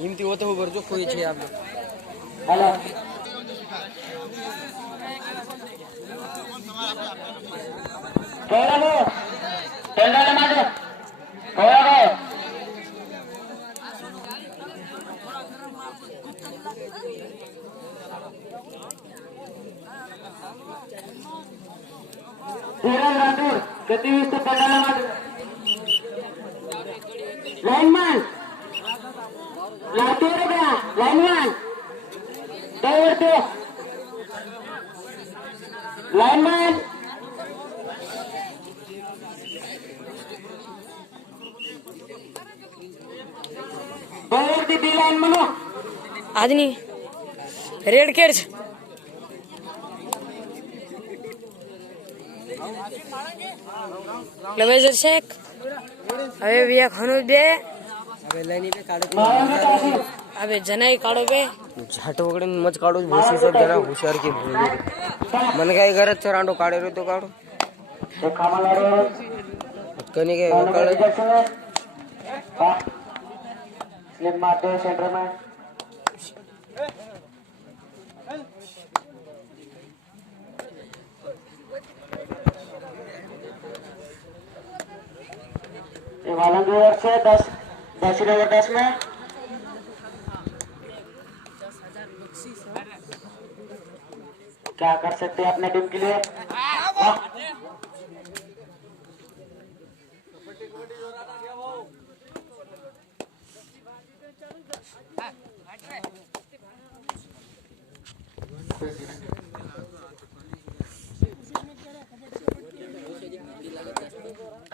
हिमती होते हो भरजो कोई छे आप लोग हेलो केरा लो टेंडर ले मारो कोया गए तेरा राठौर कितनी तो टेंडर ले मारो लाइनमैन लाते रे गया लाइनमैन तैयार तो लाइनमैन तैयार दी लाइन मनो आज नहीं रेड केड्स लवेजर शेख अबे विया खानो दे अबे लाइनी पे काढो अबे जनाई काढो बे झाट वगैरे मच काढो भोसी सब जरा हुशार की भोली मन काय घरात चरांडो काढे रे तो काढो तो कामाला रे कनी काय काढे स्लिप मारते सेंटर में ये वाला ओवर से 10 ओवर 10 में क्या कर सकते हैं अपने टीम के लिए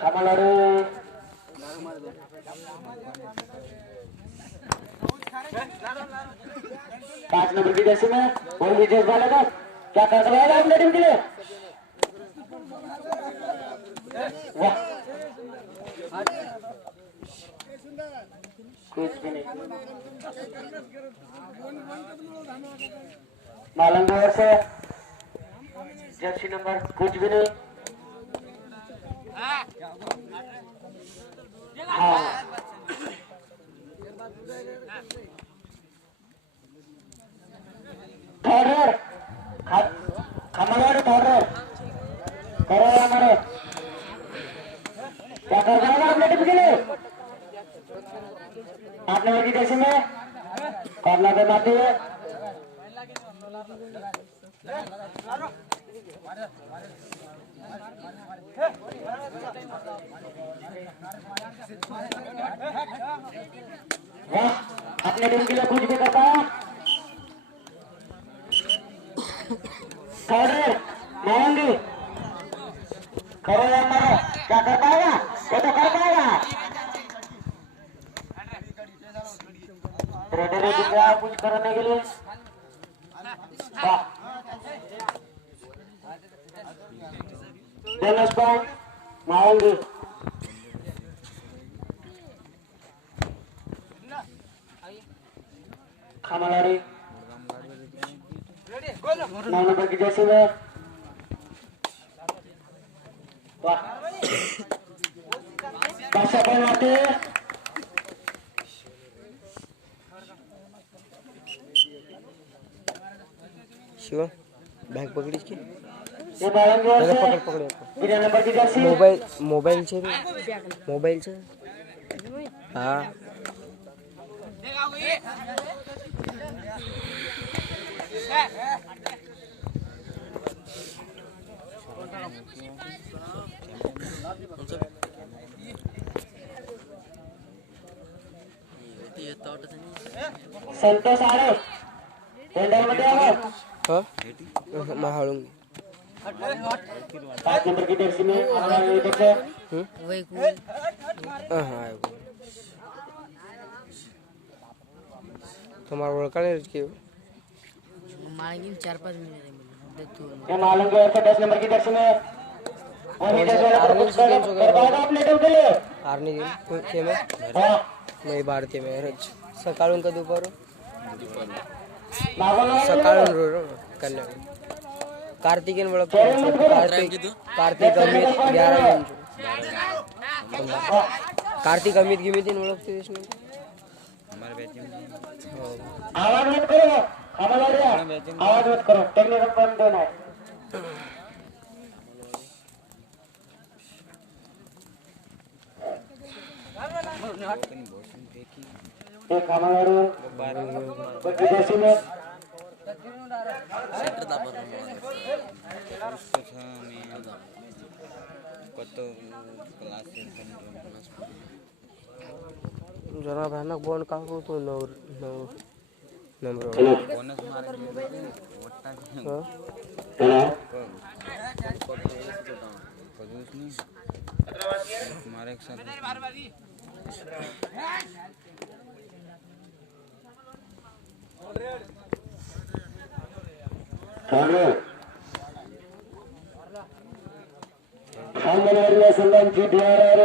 कमलारे 5 नंबर की जर्सी में और विजय वाले का क्या कर रहा है अपने टीम के लिए वाह कुछ भी नहीं मालंग ओवर से जर्सी नंबर कुछ भी नहीं हाँ थर्ड कमलारे थर्ड करो हमारे क्या कर रहा है अपने टीम के लिए आपने वर्गी जैसे में कॉर्नर पे मारती है वाह अपने टीम के लिए कुछ भी करता है थर्ड महंगी करो हमारा क्या कर पाएगा ये तो कर पाएगा रेडी रेडी क्या कुछ करने के लिए वाह बोनस पॉइंट महंगी खामालारी 9 नंबर की जर्सी में वाह पासा बनाते शिवा बैग पकड़ी की ये बालंगे पकड़ से पकड़ 3 नंबर की जर्सी मोबाइल छे हाँ संतोष आरे टेंडर मध्ये आवा हाँ मैं हारूंगी 5 नंबर की जर्सी में हमारे इधर से वही हाँ तुम्हारा लड़का ने क्यों मारेंगे 4-5 मिनट देख तू ये मालूम के 10 नंबर की जर्सी में और इधर से करवाएगा अपने टीम के लिए आर्नी के में हाँ मैं भारतीय में रोज सकाळून का दुपार नागोला सकाळून रोज कन्या कार्तिकेन बड़ा कार्तिक अमित 11 कार्तिक अमित गिमित ओळखते आवाज मत करो हमारा आवाज मत करो टेक्निकल बंद देना है एक हमारे विदेशी में जरा भयानक बोन का हो तो नंबर हमारे साथ संघांची DRR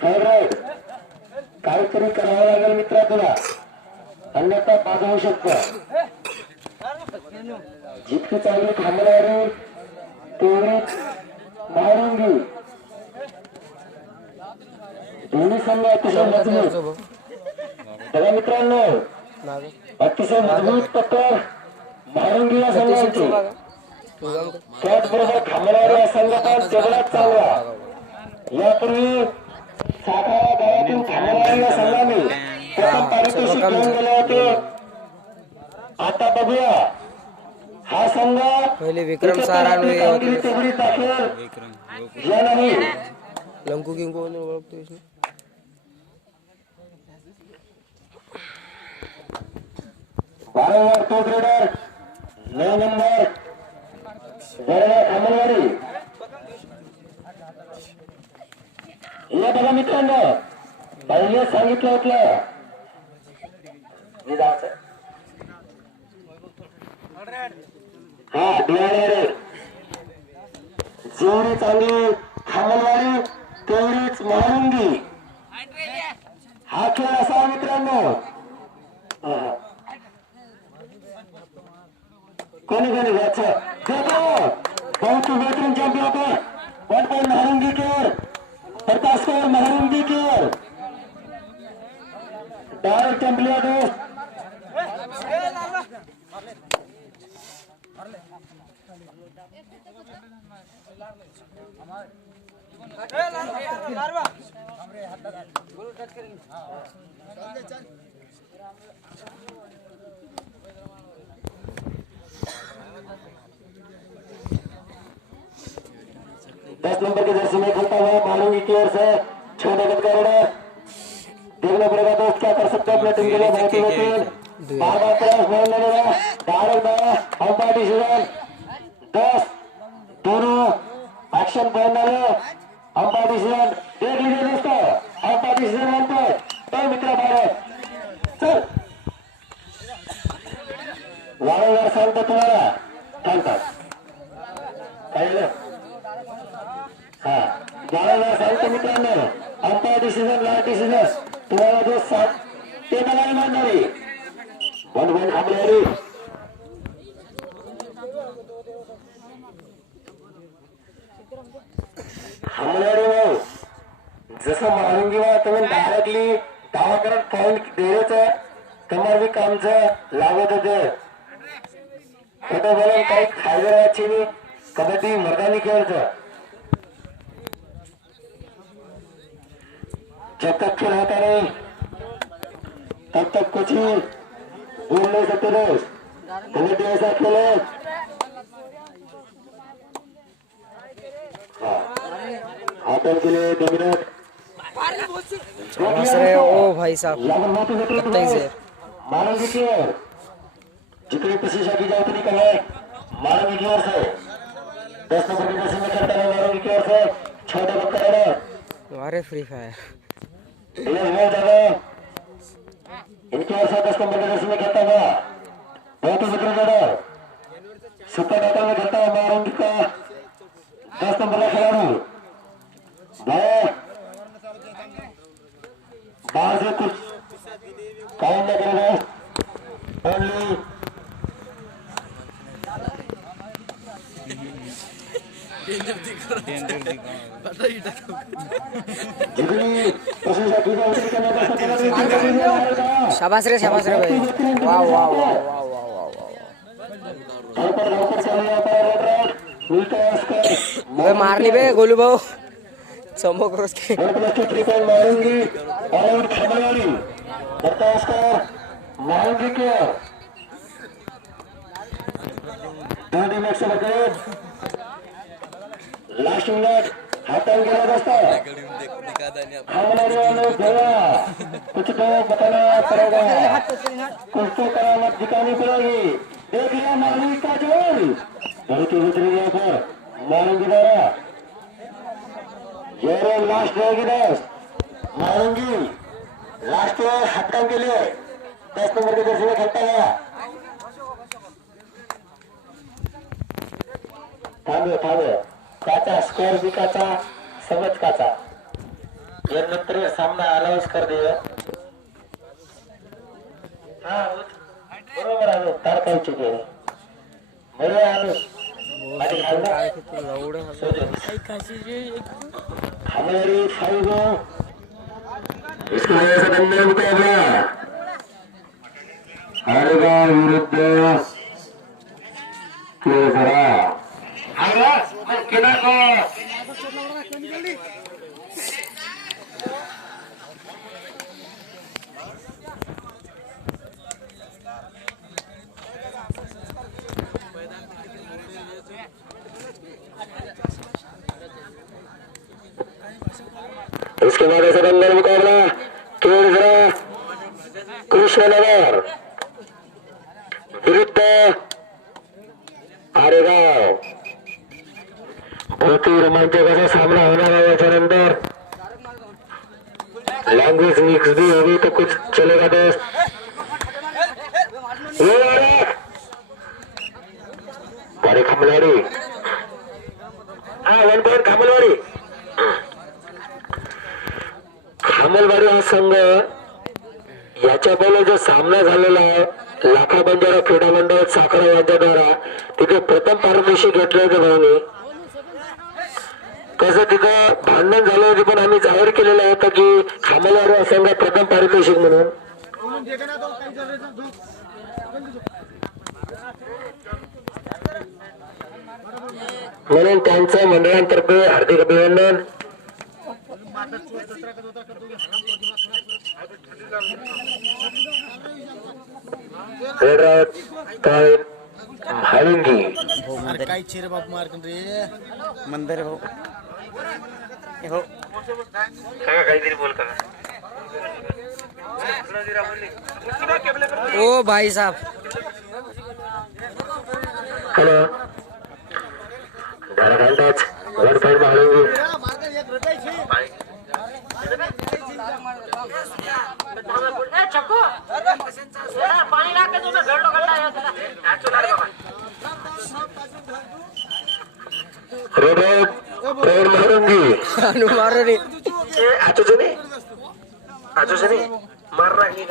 थर्ड काहीतरी करावं लागेल मित्रा तुला अन्यथा पाजवू शकतो जितकी चांगली थांबणारी तेवढीच मारुंगी दोन्ही संघ अतिशय मजबूत बघा मित्रांनो अतिशय मजबूत टक्कर मारुंगी या संघांची त्याचबरोबर थांबणाऱ्या संघाचा जगलाच चालवा यापूर्वी सातारा गावातून थांबणाऱ्या संघाने प्रथम पारितोषिक घेऊन गेले होते आता बघूया हा संघ पहिले विक्रम साराने कामगिरी तेवढी दाखवेल या नाही लंकू किंकू ओळखतो इसने वारंवार तो ग्रेडर 9 नंबर बरोबर थांबणारी या बघा मित्रांनो पहिले सांगितलं होतं हा DRR जेवढी चांगली थांबलवाडी तेवढीच महारंगी हा खेळ असा मित्रांनो कोणी कोणी घ्यायचं बहुत बेहतरीन चैंपियन पर वन पॉइंट महारंगी की ओर प्रकाश कौर महारंगी की ओर डायरेक्ट चैंपियन दोस्त दस नंबर की जर्सी में खेलता हुआ मालूंगी की ओर से छोटे गद का ऑर्डर देखना पड़ेगा दोस्त क्या कर सकते हैं अपने टीम के लिए बहुत ही बेहतरीन बार बार प्रयास बहुत लगेगा डायरेक्ट बाया अंपायर डिसीजन 10 दोनों एक्शन पॉइंट डाले अंपायर डिसीजन देख लीजिए दोस्तों अंपायर डिसीजन वन पर दो मित्र भारत चल वारंवार सांगतो तुम्हाला थांबतात पाहिलं हा वारंवार सांगतो मित्रांनो अंपायर डिसिजन लास्ट डिसिजन तुम्हाला जो साथ ते बघायला मानणारी वन वन थांबणारी थांबणारी जसं मारुंगी वा तुम्ही डायरेक्टली दावा करत पॉईंट द्यायचं तुम्हाला बी कामचं लागत होते खोटं बोलून काही फायदा राहायची नाही कबड्डी मर्दानी खेळचं जब तक खेल होता नहीं तब तक कुछ ही बोल नहीं सकते दोस्त कबड्डी ऐसा खेल है हाथों के लिए 2 मिनट ओ भाई साहब कत्ते से मारूंगी की ओर जितनी प्रशिक्षा की जाए उतनी कम है मारूंगी की ओर से 10 नंबर की जर्सी में खेलता है मारूंगी की ओर से छोटा बक्का अरे फ्री फायर इनके ओर से 10 नंबर की जर्सी में खेलता हुआ बहुत ही विक्रम सुपर डाटा में खेलता है मारूंगी का 10 नंबर का खिलाड़ी बाहर से कुछ काम न करेगा ओनली जितनी प्रशंसा की जाए उतनी करना शाबास रे भाई वाह वाह वाह वाह वाह वाह वाह बे मारली बे गोलू भाऊ समोर क्रॉस के मारूंगी और खबरदारी करता उसका मारूंगी क्या दोन्ही मॅच बघा लास्ट मिनिट हातावर गेला रस्ता कुछ तो बताना पड़ेगा कुछ तो करामत दिखानी पड़ेगी देख लिया मारूंगी का जोर बहुत ही उतरी गया पर मारूंगी द्वारा ये लास्ट रहेगी दस मारूंगी लास्ट हक्का के लिए 10 नंबर के जर्सी में खेलता गया थांबे काचा स्कोर जिकाचा समज काचा यानंतर सामना अनाउन्स कर दे हा बरोबर आहे तार काय चुके बरोबर आहे आणि खालना हमारी फाइव इसको ऐसा दंड मुकाबला हरगा विरुद्ध केसरा हरगा केना को इसके बाद ऐसा दंगल मुकाबला केसरा कृष्णनगर विरुद्ध आरेगाव बहुत ही रोमांचक असा सामना होणार है याच्यानंतर लैंग्वेज मिक्स भी होगी तो कुछ चलेगा दोस्त बड़े खमलवाड़ी हाँ 1 पॉइंट खमलवाड़ी खमलवाडी हा संघ याच्या पहिले जो सामना झालेला आहे लाखा बंजारा क्रीडा मंडळ साखरा यांच्याद्वारा तिथे प्रथम पारितोषिक घेतले होते भाऊनी कसं तिथं भांडण झालं होते पण आम्ही जाहीर केलेलं होतं की खमलवाडी हा संघ प्रथम पारितोषिक म्हणून त्यांचं मंडळांतर्फे हार्दिक अभिनंदन काय चिर बाप मार्कन रे मंदिर हो काहीतरी बोल का ओ भाई साहब हॅलो जरा घंटाच वर पॉइंट मारूंगी मारूंगी अनु मारो रे आजूच नाही मार राही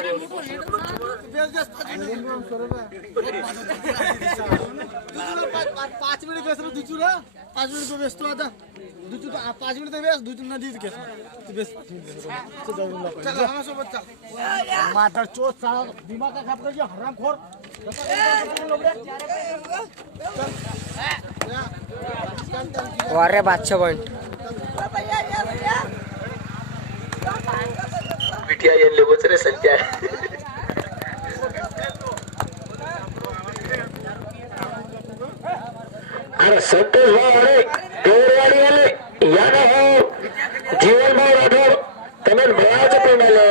पाच मिनिट बेस दुचू ना 5 मिनिट बेसतो आता दुचू 5 मिनिट बेस दुचू ना दीद केस तू बेस चल सोबत चल माता चोट साला दिमाग का खाप कर हरामखोर वारे बादशाह पॉइंट बिटिया यांना बोचरे संत्या अरे संतोष भाऊ अरे देवरवाडी वाले या ना हो जीवन भाऊ राठोड तमें भयाचं पण आलं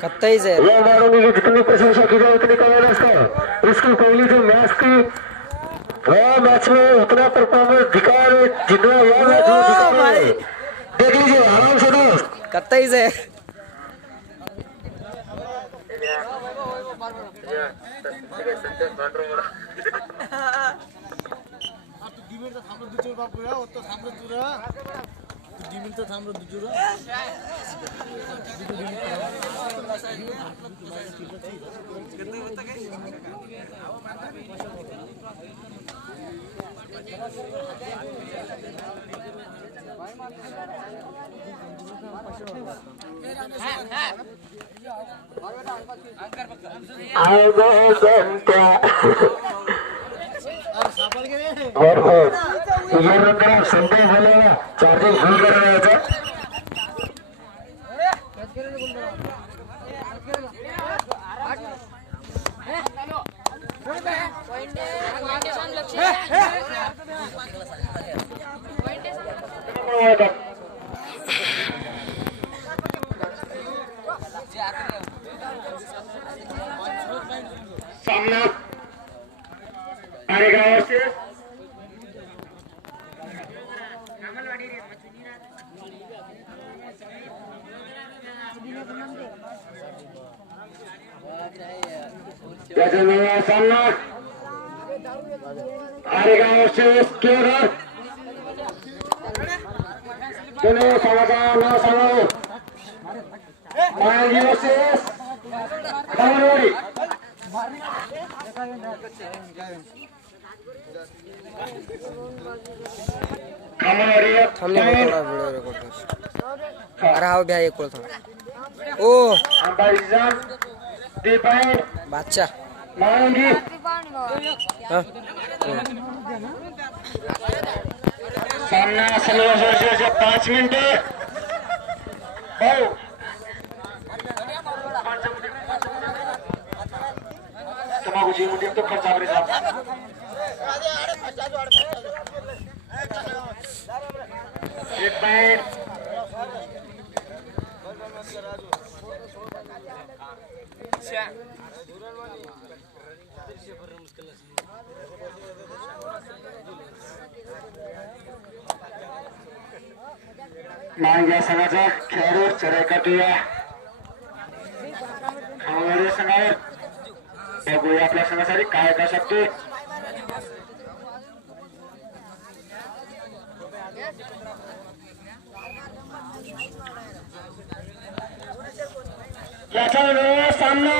कत्ताईच है यह मानोगे कि जितनी प्रशंसा की जाए उतनी कम है उसकी पहली जो मैच थी वह मैच में उतना परफॉर्मेंस दिखा रहे जितना यह मैच में दिखा रहे देख लीजिए आराम से दोस्त कत्ताईच है मिनिट थांबलो दुचूर बापूया होतो थांबलो तुरा 2 मिनिट थांबलो दुचूर बरोबर तुझ्यानंतर संदेश झाला चार्जिंग फुल करायचा सामना आणि गावाचे त्याच्यामुळे सामना आणि गावाचे केरळ पुणे समाधान नाव सांगू मांगी वर्सेस खमरवाडी खमरवाडी थांबले बघ, थोडा व्हिडिओ रेकॉर्ड कर. अरे हा भ्या एक वेळ थांब. ओ अंबाईजान दीपाय बादशाह मांगी हा सामना सलवार 5 मिनिटे तमागुची मुठी तो खर्च आबरे साहब एक पॉइंट मांग्या संघाचा खेळाडू चढाई करतोय खमरवाडी संघावर बघूया आपल्या संघासाठी काय करू शकतो याचा सामना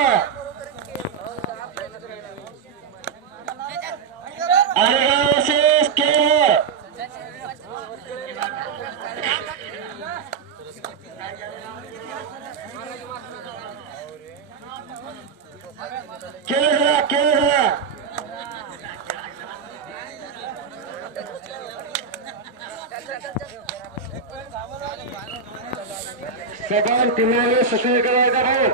सगळं टीमाला सशक्त करायचा भाऊ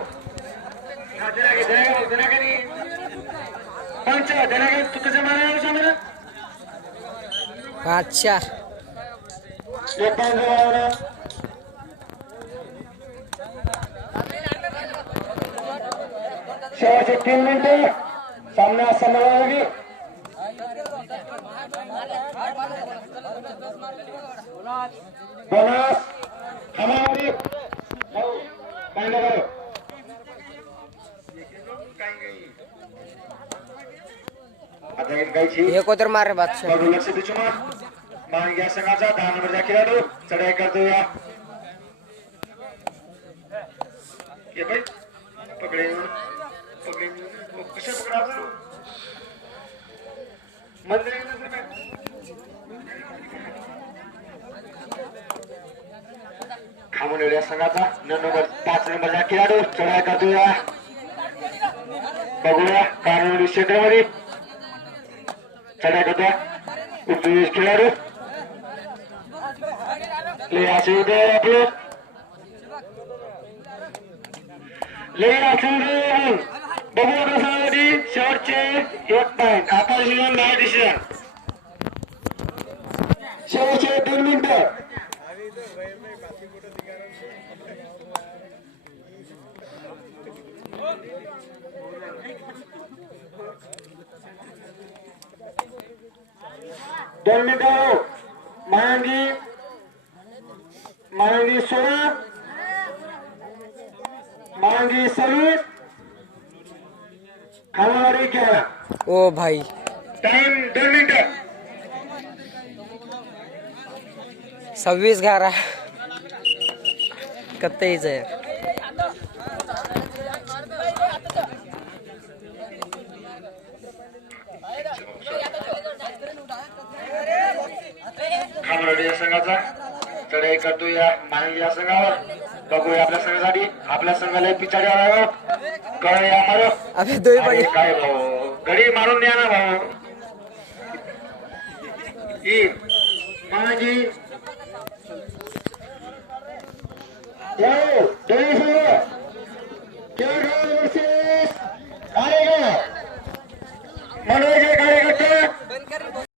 पंच देना तू कसं मारायला सांग बादशाह एक पंच शेवटचे 3 मिनिटे सामना संभाळावी बोनस खमरवाडी आता एक गायची एक तर मार रे बादशाह लक्ष देऊ मान या संघाचा 10 नंबरचा खेळाडू चढाई करतो या ये भाई पकडे कशा पकडायचं मंदिर खामोलेल्या संघाचा 5 नंबरचा खेळाडू चढाई करतो या बघूया कानवडी क्षेत्रामध्ये चढाई करतो उत्तरेश खेळाडू ले असे आपले ले असून बघूया प्रसारासाठी शेवटचे 1 पॉइंट आता डिसिजन नाही डिसिजन शेवटचे 2 मिनिटं दोन मिनिटं मांगी 16 मांगी 26 खमरवाडी 11 ओ भाई टाइम 2 मिनिटं 26-11 कत्तेच आहे. खामरडी या संघाचा चढाई करतो या मानवी या संघावर. बघूया आपल्या संघासाठी. आपल्या संघाला पिछाडी आला कळ या मारो. अबे दोही अरे पाहिजे. काय भाऊ गडी मारून द्या ना भाऊ. ही मामाजी दोन्ही